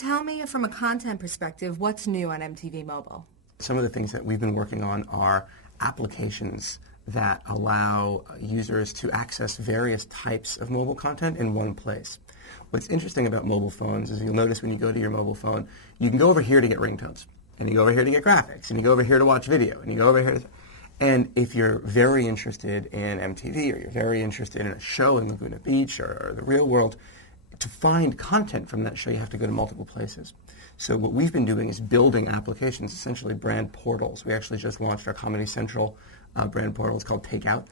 tell me, from a content perspective, what's new on MTV Mobile? Some of the things that we've been working on are applications that allow users to access various types of mobile content in one place. What's interesting about mobile phones is you'll notice when you go to your mobile phone, you can go over here to get ringtones, and you go over here to get graphics, and you go over here to watch video, and you go over here to... And if you're very interested in MTV, or you're very interested in a show in Laguna Beach or the real world, to find content from that show, you have to go to multiple places. So what we've been doing is building applications, essentially brand portals. We actually just launched our Comedy Central brand portal. It's called Takeout,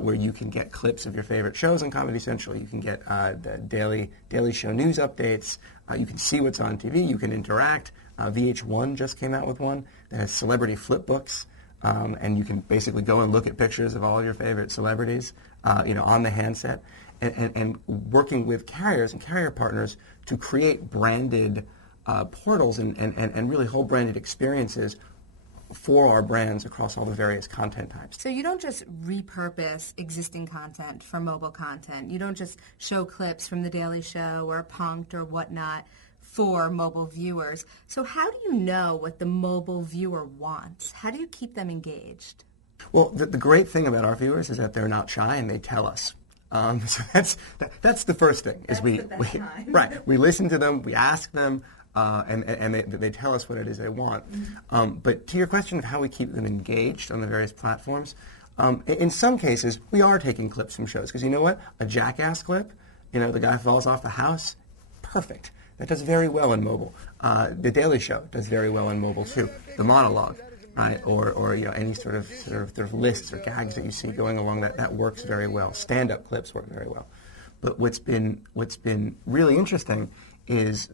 where you can get clips of your favorite shows on Comedy Central. You can get the daily show news updates. You can see what's on TV. You can interact. VH1 just came out with one that has celebrity flip books. And you can basically go and look at pictures of all of your favorite celebrities, on the handset, and working with carriers and carrier partners to create branded portals and really whole branded experiences for our brands across all the various content types. So you don't just repurpose existing content for mobile content. You don't just show clips from The Daily Show or Punk'd or whatnot for mobile viewers. So how do you know what the mobile viewer wants? How do you keep them engaged? Well, the great thing about our viewers is that they're not shy and they tell us. So that's the first thing. We listen to them, we ask them, and they tell us what it is they want. But to your question of how we keep them engaged on the various platforms, in some cases we are taking clips from shows, because you know what? A Jackass clip, the guy falls off the house, perfect. That does very well in mobile. The Daily Show does very well in mobile too. The monologue, right, or any sort of lists or gags that you see going along that works very well. Stand-up clips work very well. But what's been really interesting is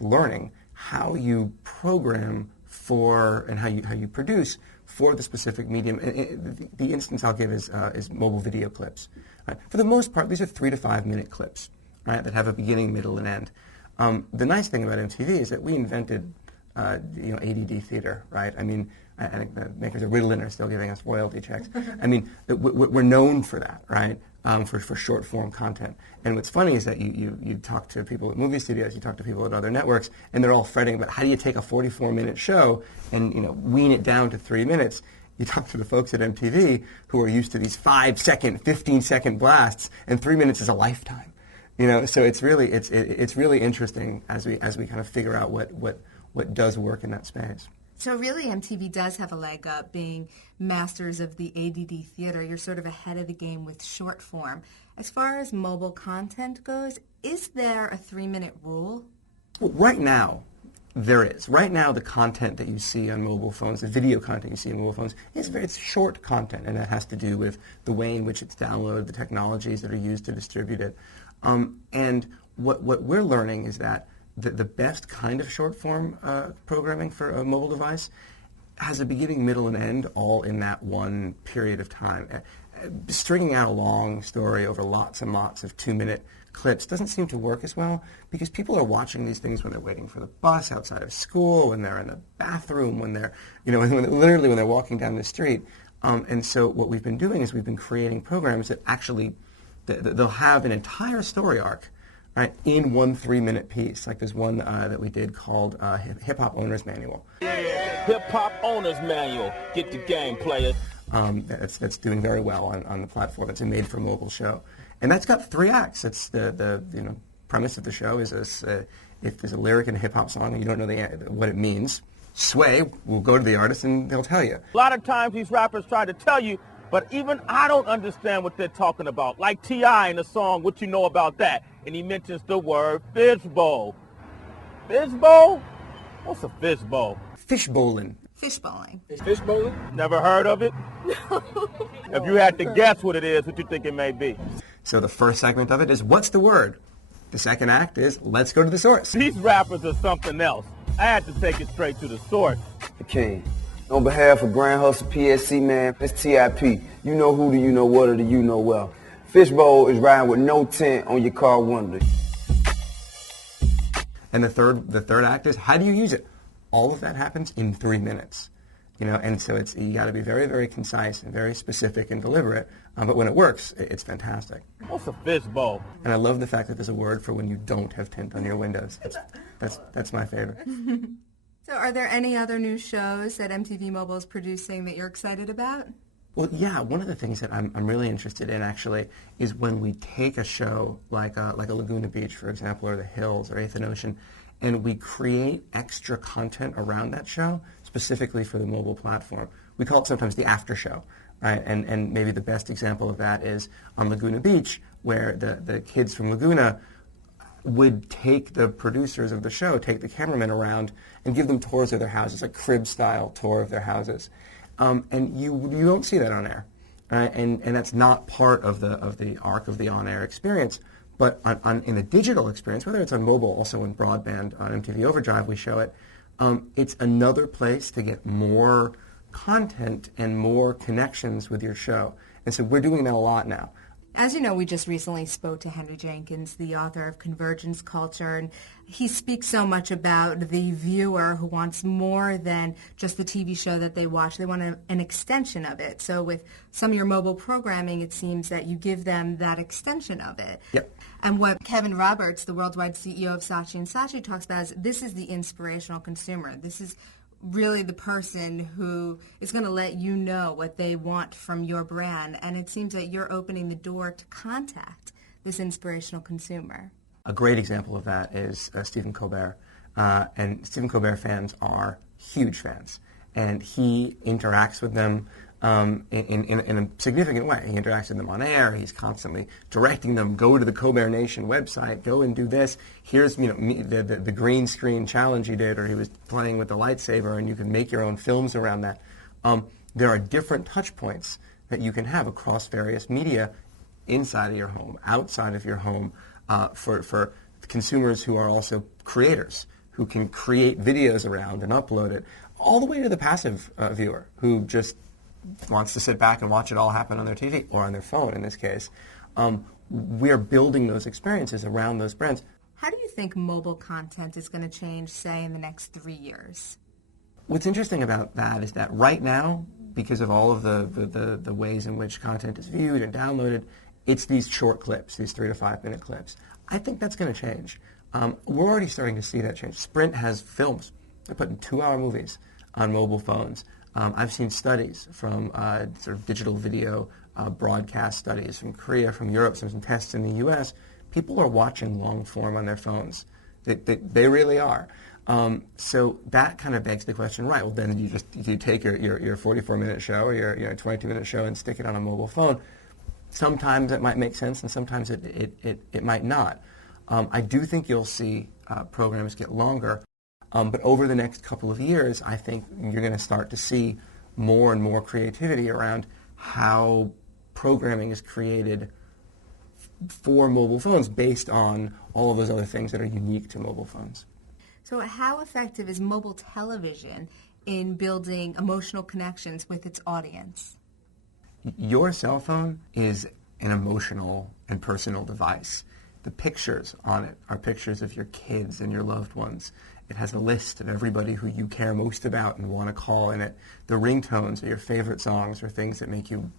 learning how you program for and how you produce for the specific medium. The instance I'll give is mobile video clips. Right? For the most part, these are 3 to 5 minute clips, right, that have a beginning, middle, and end. The nice thing about MTV is that we invented, ADD theater, right? I mean, I think the makers of Ritalin are still giving us royalty checks. I mean, we're known for that, right? For short form content. And what's funny is that you talk to people at movie studios, you talk to people at other networks, and they're all fretting about how do you take a 44-minute show and wean it down to 3 minutes. You talk to the folks at MTV who are used to these 5-second, 15-second blasts, and 3 minutes is a lifetime. So it's really interesting as we kind of figure out what does work in that space. So really MTV does have a leg up, being masters of the ADD theater. You're sort of ahead of the game with short form. As far as mobile content goes, is there a 3-minute rule? Well, right now, there is. Right now, the content that you see on mobile phones, the video content you see on mobile phones, it's short content, and that has to do with the way in which it's downloaded, the technologies that are used to distribute it. And what we're learning is that the best kind of short-form programming for a mobile device has a beginning, middle, and end all in that one period of time. Stringing out a long story over lots and lots of 2-minute clips doesn't seem to work as well, because people are watching these things when they're waiting for the bus outside of school, when they're in the bathroom, when they're, literally when they're walking down the street. And so what we've been doing is we've been creating programs that actually, they'll have an entire story arc, right, in one 3-minute piece. Like there's one that we did called Hip Hop Owner's Manual. Hip Hop Owner's Manual. Get the game, player. That's doing very well on the platform. It's a made-for-mobile show, and that's got 3 acts. It's the premise of the show is if there's a lyric in a hip hop song and you don't know what it means, Sway will go to the artist and they'll tell you. A lot of times these rappers try to tell you, but even I don't understand what they're talking about. Like T.I. in the song, What You Know About That? And he mentions the word fishbowl. Fishbowl? What's a fishbowl? Fishbowling. Fishbowling. Fishbowling? Never heard of it? No. If you had to guess what it is, what you think it may be? So the first segment of it is, what's the word? The second act is, let's go to the source. These rappers are something else. I had to take it straight to the source. The King. On behalf of Grand Hustle PSC, man, it's TIP. You know who, do you know what, or do you know well? Fishbowl is riding with no tent on your car window. And the third act is, how do you use it? All of that happens in 3 minutes. And so you got to be very, very concise and very specific and deliberate. But when it works, it's fantastic. What's a fishbowl? And I love the fact that there's a word for when you don't have tint on your windows. That's my favorite. So are there any other new shows that MTV Mobile is producing that you're excited about? Well, yeah, one of the things that I'm really interested in, actually, is when we take a show like a Laguna Beach, for example, or The Hills, or 8th and Ocean, and we create extra content around that show, specifically for the mobile platform. We call it sometimes the after show, right? And maybe the best example of that is on Laguna Beach, where the kids from Laguna would take the producers of the show, take the cameramen around, and give them tours of their houses, a crib-style tour of their houses. And you don't see that on air, and that's not part of the arc of the on-air experience. But in a digital experience, whether it's on mobile, also in broadband, on MTV Overdrive, we show it. It's another place to get more content and more connections with your show. And so we're doing that a lot now. As you know, we just recently spoke to Henry Jenkins, the author of Convergence Culture, and he speaks so much about the viewer who wants more than just the TV show that they watch. They want an extension of it. So with some of your mobile programming, it seems that you give them that extension of it. Yep. And what Kevin Roberts, the worldwide CEO of Saatchi & Saatchi, talks about is this is the inspirational consumer. This is really the person who is going to let you know what they want from your brand. And it seems that you're opening the door to contact this inspirational consumer. A great example of that is Stephen Colbert. And Stephen Colbert fans are huge fans. And he interacts with them in a significant way. He interacts with them on air. He's constantly directing them, go to the Colbert Nation website, go and do this. Here's the green screen challenge he did, or he was playing with the lightsaber, and you can make your own films around that. There are different touch points that you can have across various media inside of your home, outside of your home, for consumers who are also creators, who can create videos around and upload it, all the way to the passive viewer who just wants to sit back and watch it all happen on their TV, or on their phone in this case. We're building those experiences around those brands. How do you think mobile content is going to change, say, in the next 3 years? What's interesting about that is that right now, because of all of the ways in which content is viewed and downloaded, it's these short clips, these 3 to 5 minute clips. I think that's going to change. We're already starting to see that change. Sprint has films. They're putting 2-hour movies on mobile phones. I've seen studies from sort of digital video broadcast studies from Korea, from Europe, some tests in the U.S. People are watching long form on their phones. They really are. So that kind of begs the question, right, well then you take your 44-minute show or your 22-minute show and stick it on a mobile phone. Sometimes it might make sense and sometimes it might not. I do think you'll see programs get longer. But over the next couple of years, I think you're going to start to see more and more creativity around how programming is created for mobile phones based on all of those other things that are unique to mobile phones. So how effective is mobile television in building emotional connections with its audience? Your cell phone is an emotional and personal device. The pictures on it are pictures of your kids and your loved ones. It has a list of everybody who you care most about and want to call in it. The ringtones are your favorite songs or things that make you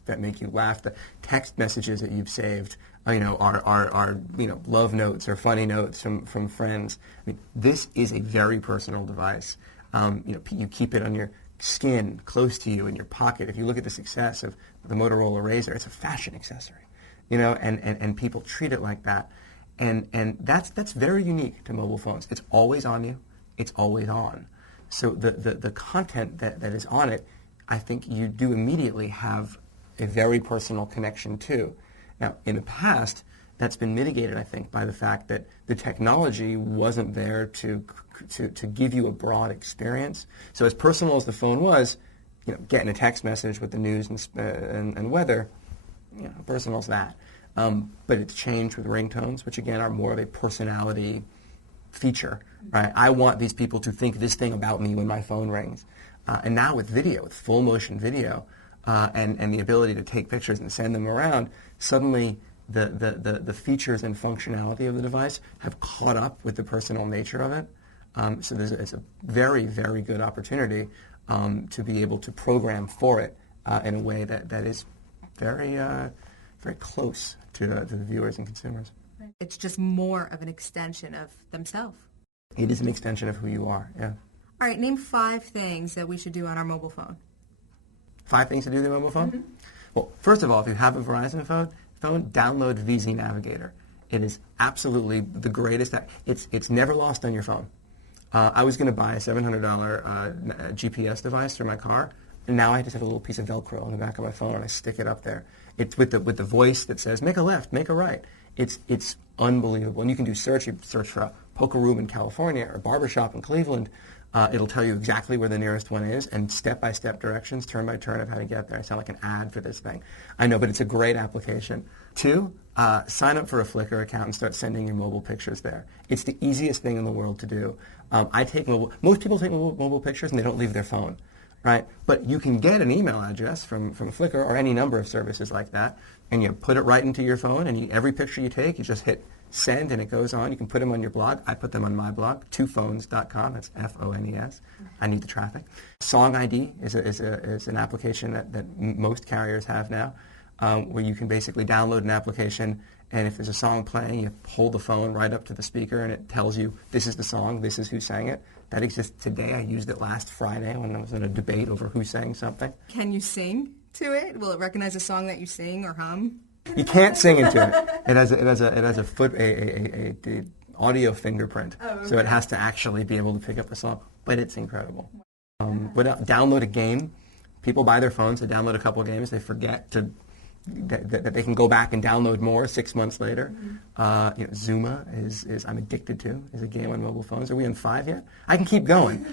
laugh. The text messages that you've saved, are love notes or funny notes from friends. I mean, this is a very personal device. You keep it on your skin, close to you, in your pocket. If you look at the success of the Motorola Razr, it's a fashion accessory, and people treat it like that. And that's very unique to mobile phones. It's always on you. It's always on. So the content that is on it, I think you do immediately have a very personal connection to. Now, in the past, that's been mitigated, I think, by the fact that the technology wasn't there to give you a broad experience. So as personal as the phone was, getting a text message with the news and weather, personal as that. But it's changed with ringtones, which again are more of a personality feature, right? I want these people to think this thing about me when my phone rings. And now with video, with full motion video, and the ability to take pictures and send them around, suddenly the features and functionality of the device have caught up with the personal nature of it. So it's a very, very good opportunity to be able to program for it in a way that is very, very close to the viewers and consumers. It's just more of an extension of themselves. It is an extension of who you are, yeah. All right, name 5 things that we should do on our mobile phone. 5 things to do with your mobile phone? Mm-hmm. Well, first of all, if you have a Verizon phone, download VZ Navigator. It is absolutely the greatest. It's never lost on your phone. I was going to buy a $700 GPS device for my car, and now I just have a little piece of Velcro on the back of my phone, and I stick it up there. It's with the voice that says, make a left, make a right. It's unbelievable. And you can do search. You search for a poker room in California or a barbershop in Cleveland. It'll tell you exactly where the nearest one is and step-by-step directions, turn by turn of how to get there. I sound like an ad for this thing. I know, but it's a great application. 2, sign up for a Flickr account and start sending your mobile pictures there. It's the easiest thing in the world to do. Most people take mobile pictures and they don't leave their phone, right? But you can get an email address from Flickr or any number of services like that, and you put it right into your phone, and every picture you take, you just hit send, and it goes on. You can put them on your blog. I put them on my blog, twophones.com. That's F-O-N-E-S. I need the traffic. Song ID is an application that most carriers have now, where you can basically download an application, and if there's a song playing, you hold the phone right up to the speaker, and it tells you, this is the song, this is who sang it. That exists today. I used it last Friday when I was in a debate over who sang something. Can you sing to it? Will it recognize a song that you sing or hum? You can't sing into it. It has a audio fingerprint, so it has to actually be able to pick up a song. But it's incredible. Download a game. People buy their phones. They download a couple of games. They forget that they can go back and download more 6 months later. Zuma is I'm addicted to is a game on mobile phones. Are we on 5 yet? I can keep going.